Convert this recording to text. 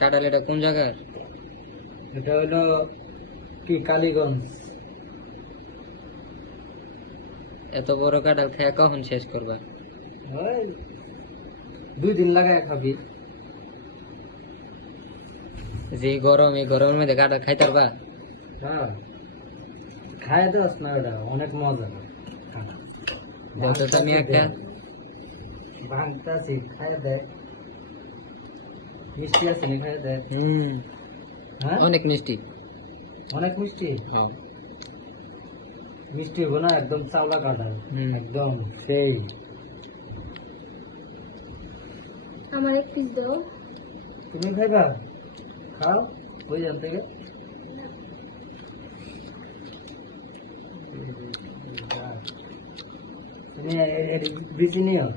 কাঁঠাল এটা কোন জায়গার? এটা হলো কি কালীগঞ্জ। এত বড় কাঁঠাল খেয়ে কখন শেষ করবা? ওই 2 দিন লাগায় খাবি। যে গরম, এই গরমের মধ্যে কাঁঠাল খাইতে পারবা? হ্যাঁ, খায় দোস না, ওটা অনেক মজা। দেখো তো আমি একটা ভাঙতাছি, খায় দেয়। মিষ্টি আছে নি, খায় দেয়। হ্যাঁ, অনেক মিষ্টি। অনেক মিষ্টি। হ্যাঁ। মিষ্টি হবো না, একদম চাওলা কাঁঠাল, হুম। একদম সেই। আমার এক পিস দাও। তুমি খাইবা? খাও ওই জান থেকে। তুমি বিচি নিও।